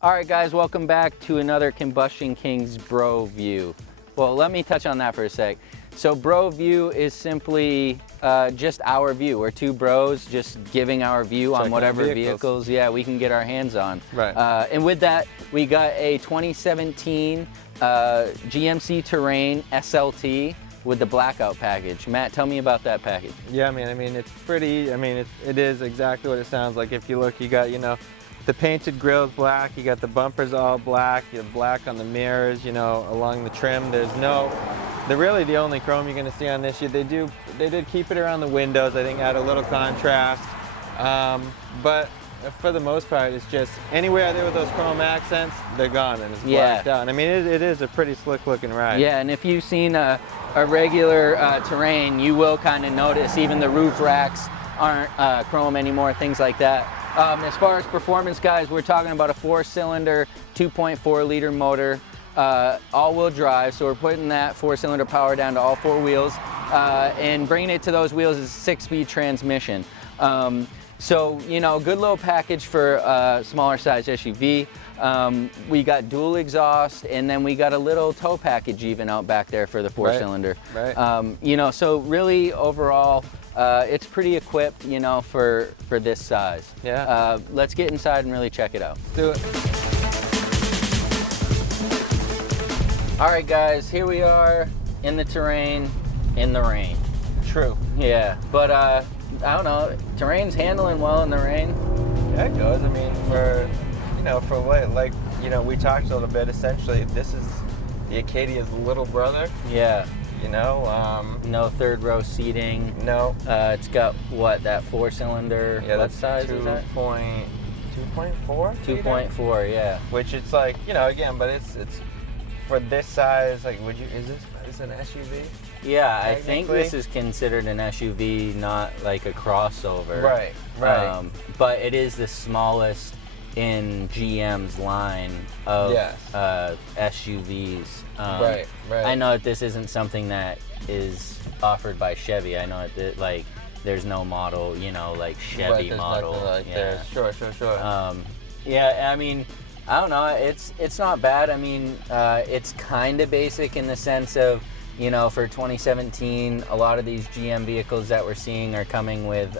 All right, guys, welcome back to another Combustion Kings BroView. Well, let me touch on that for a sec. So BroView is simply just our view. We're two bros just giving our view on whatever vehicles we can get our hands on. Right. And with that, we got a 2017 GMC Terrain SLT with the blackout package. Matt, tell me about that package. Yeah, man, I mean, it's pretty, it is exactly what it sounds like. If you look, you got, the painted grille's black, you got the bumpers all black, you have black on the mirrors, along the trim. Really the only chrome you're gonna see on this, they did keep it around the windows, I think add a little contrast. But for the most part, it's just anywhere there with those chrome accents, they're gone and it's blacked out. I mean, it is a pretty slick looking ride. Yeah, and if you've seen a regular Terrain, you will kind of notice even the roof racks aren't chrome anymore, things like that. As far as performance, guys, we're talking about a 4-cylinder, 2.4 liter motor, all-wheel drive. So we're putting that 4-cylinder power down to all 4 wheels, and bringing it to those wheels is a 6-speed transmission. So, good little package for a smaller size SUV. We got dual exhaust, and then we got a little tow package even out back there for the 4-cylinder. Right. So really overall, it's pretty equipped, for this size. Yeah. Let's get inside and really check it out. Let's do it. All right, guys, here we are in the Terrain, in the rain. True. Yeah, but I don't know, Terrain's handling well in the rain. Yeah, it goes. I mean, for what, we talked a little bit, essentially, this is the Acadia's little brother. Yeah. No third row seating. No. It's got what, that 4-cylinder? Yeah, what size is that? 2.4. 2.4, yeah. Which it's like, again, but it's for this size. Like, is this an SUV? Yeah, I think this is considered an SUV, not like a crossover. Right. But it is the smallest in GM's line of SUVs. Right. I know that this isn't something that is offered by Chevy. I know that there's no model, like Chevy model. Like Sure. Yeah, I mean, I don't know. It's not bad. I mean, it's kind of basic in the sense of, for 2017, a lot of these GM vehicles that we're seeing are coming with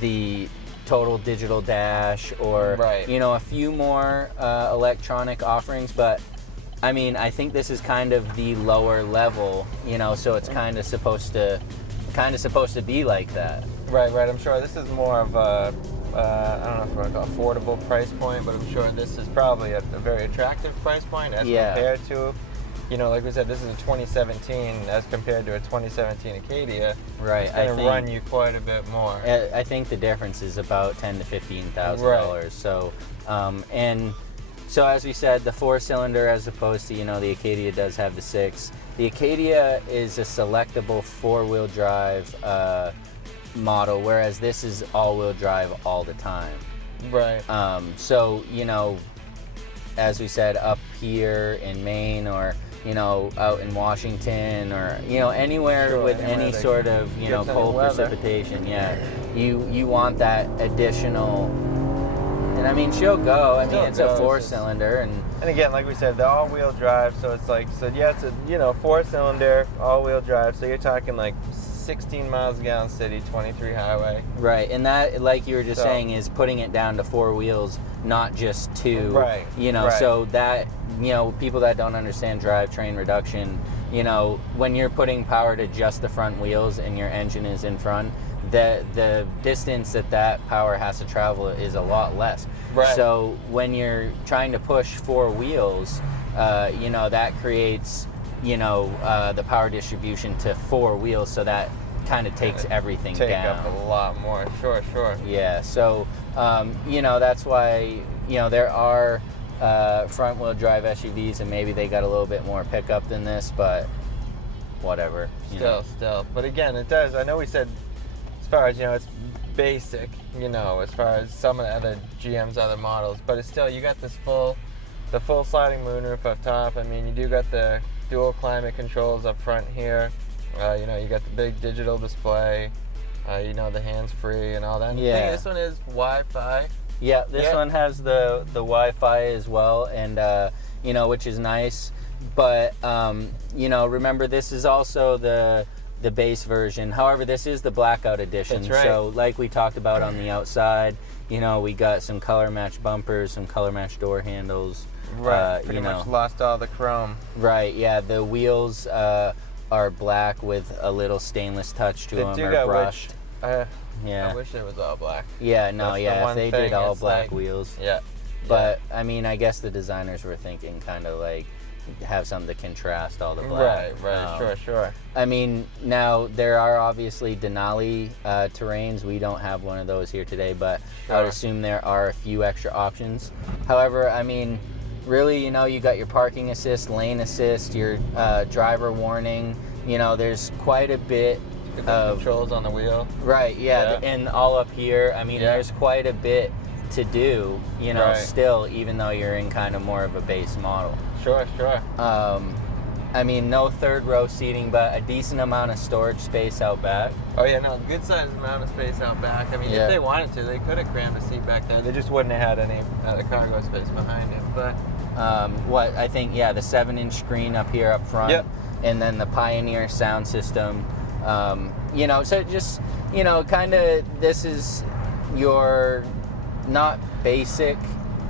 the total digital dash or a few more electronic offerings, but I mean, I think this is kind of the lower level, so it's kind of supposed to be like that. Right. I'm sure this is more of a I don't know if it's an affordable price point, but I'm sure this is probably a very attractive price point as compared to, like we said, this is a 2017 as compared to a 2017 Acadia. Right. It's going to run you quite a bit more. I think the difference is about $10,000 to $15,000. So, So as we said, the 4-cylinder as opposed to, the Acadia does have the 6. The Acadia is a selectable 4-wheel drive model, whereas this is all-wheel drive all the time. Right. So, as we said, up here in Maine or, out in Washington or, anywhere with any sort of, cold precipitation, you want that additional. And I mean, she'll go. I mean, it's a 4-cylinder, and again, like we said, the all-wheel drive. So it's like, it's a 4-cylinder all-wheel drive. So you're talking like 16 miles a gallon city, 23 highway. Right, and that, like you were just saying, is putting it down to 4 wheels, not just 2. Right. So that people that don't understand drivetrain reduction, when you're putting power to just the front wheels and your engine is in front, the distance that power has to travel is a lot less. Right. So when you're trying to push 4 wheels, that creates, the power distribution to 4 wheels, so that kind of takes everything down. Take up a lot more. Sure. Yeah. So, that's why, there are front-wheel drive SUVs, and maybe they got a little bit more pickup than this, but whatever. Still. But again, it does. I know we said, as far as, it's basic, as far as some of the other GM's other models, but it's still, you got the full sliding moonroof up top. I mean, you do got the dual climate controls up front here. You got the big digital display. The hands-free and all that. And the thing, this one is Wi-Fi. Yeah, this one has the Wi-Fi as well, and you know, which is nice. But you know, remember this is also the base version. However, this is the blackout edition. That's right. So like we talked about on the outside, you know, we got some color match bumpers, some color match door handles. Right. Pretty you know, much lost all the chrome. Right. Yeah. The wheels are black with a little stainless touch to them, or brushed. Yeah. I wish it was all black. Yeah, no, That's yeah, the if one they thing, did all it's black like- wheels. Yeah. But, I mean, I guess the designers were thinking kind of like have something to contrast all the black. Right, sure. I mean, now there are obviously Denali terrains. We don't have one of those here today, but I would assume there are a few extra options. However, I mean, really, you know, you got your parking assist, lane assist, your driver warning. You know, there's quite a bit of controls on the wheel. Right, yeah, and all up here. I mean, there's quite a bit to do, you know, still, even though you're in kind of more of a base model. Sure. I mean, no third row seating, but a decent amount of storage space out back. Oh yeah, no, good sized amount of space out back. I mean, if they wanted to, they could have crammed a seat back there. They just wouldn't have had any cargo space behind it. But what I think, yeah, the 7-inch screen up here up front, and then the Pioneer sound system. You know, so just, you know, kind of, this is your not basic,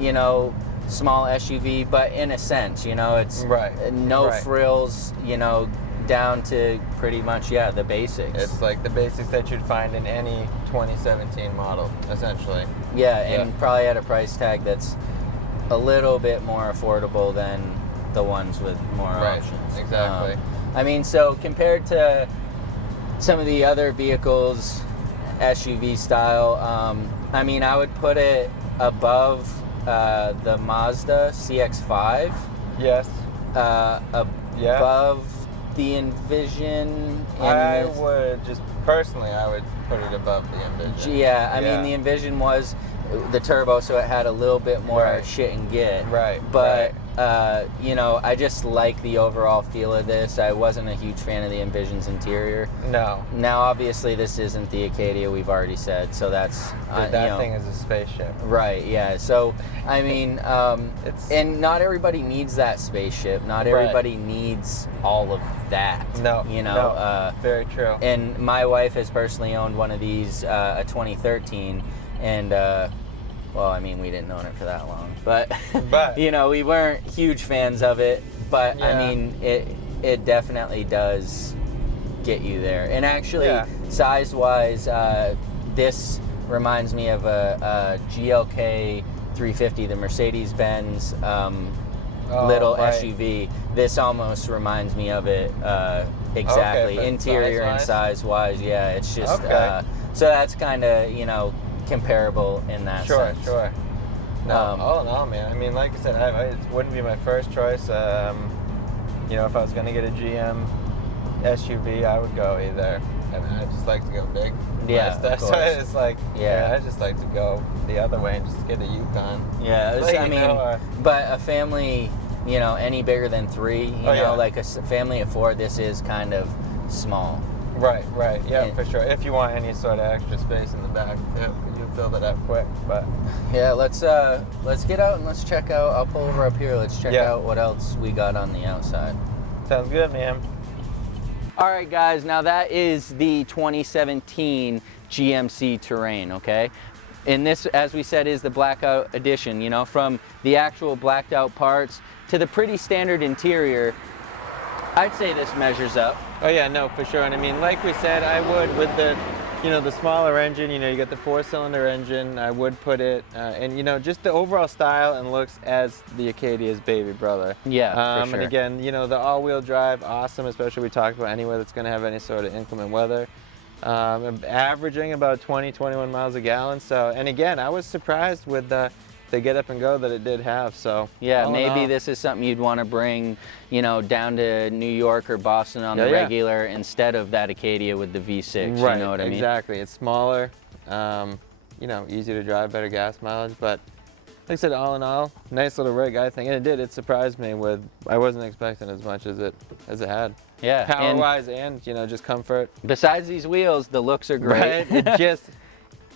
you know, small SUV, but in a sense, you know, it's no frills, you know, down to pretty much, the basics. It's like the basics that you'd find in any 2017 model, essentially. Yeah, and probably at a price tag that's a little bit more affordable than the ones with more options. Exactly. I mean, so compared to some of the other vehicles, SUV style, I mean, I would put it above the Mazda CX-5. Yes. Above the Envision. I would just personally, I would put it above the Envision. Yeah, I mean, the Envision was the turbo, so it had a little bit more shit and get. But you know, I just like the overall feel of this. I wasn't a huge fan of the Envision's interior. No. Now, obviously, this isn't the Acadia, we've already said, so that's that you know, thing is a spaceship. Right. Yeah. So, I mean, and not everybody needs that spaceship. Not everybody needs all of that. No. You know. Very true. And my wife has personally owned one of these, a 2013, and well, I mean, we didn't own it for that long, but you know, we weren't huge fans of it. But I mean, it definitely does get you there. And actually, size-wise, this reminds me of a GLK 350, the Mercedes-Benz little SUV. This almost reminds me of it exactly, interior and size-wise. Yeah, it's just so that's kind of, you know, comparable in that sense. Sure. No, no, man. I mean, like I said, it wouldn't be my first choice. You know, if I was going to get a GM SUV, I would go either. I mean, I just like to go big. Yeah, that's why it's like, I just like to go the other way and just get a Yukon. Yeah, like, I mean, but a family, you know, any bigger than 3, you know, like a family of 4, this is kind of small. Right. Yeah, for sure. If you want any sort of extra space in the back, you fill that up quick. But yeah, let's get out and let's check out. I'll pull over up here. Let's check out what else we got on the outside. Sounds good, man. All right, guys. Now that is the 2017 GMC Terrain. Okay, and this, as we said, is the blackout edition. You know, from the actual blacked out parts to the pretty standard interior, I'd say this measures up. Oh yeah, no, for sure. And I mean, like we said, I would with the, you know, the smaller engine. You know, you got the 4-cylinder engine. I would put it, and you know, just the overall style and looks as the Acadia's baby brother. Yeah, for sure. And again, you know, the all-wheel drive, awesome. Especially we talked about anywhere that's going to have any sort of inclement weather. Averaging about 20-21 miles a gallon. So, and again, I was surprised with the get up and go that it did have. So yeah, maybe this is something you'd want to bring, you know, down to New York or Boston on the regular instead of that Acadia with the V6. Right, you know what I mean? Exactly. It's smaller, you know, easy to drive, better gas mileage. But like I said, all in all, nice little rig, I think. And it surprised me with, I wasn't expecting as much as it had. Yeah. Power-wise and, you know, just comfort. Besides these wheels, the looks are great. Right?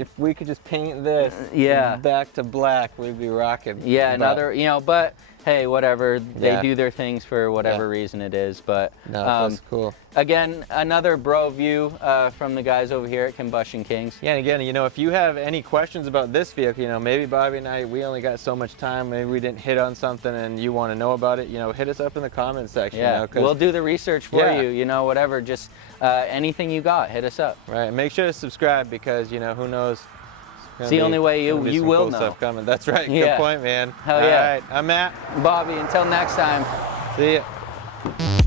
if we could just paint this Yeah. back to black, we'd be rocking. Yeah, But another, you know, but hey, whatever. They Yeah. do their things for whatever reason it is. But no, that's cool. again, another BroView from the guys over here at Combustion Kings. Yeah, and again, you know, if you have any questions about this vehicle, you know, maybe Bobby and I, we only got so much time, maybe we didn't hit on something and you want to know about it, you know, hit us up in the comments section. Yeah, you know, 'cause- we'll do the research for Yeah. you, you know, whatever, just anything you got, hit us up. Right, and make sure to subscribe because, you know, who knows. It's the only way you some will cool know. stuff coming. That's right. Yeah. Good point, man. Hell All yeah. right, I'm Matt. Bobby, until next time. See ya.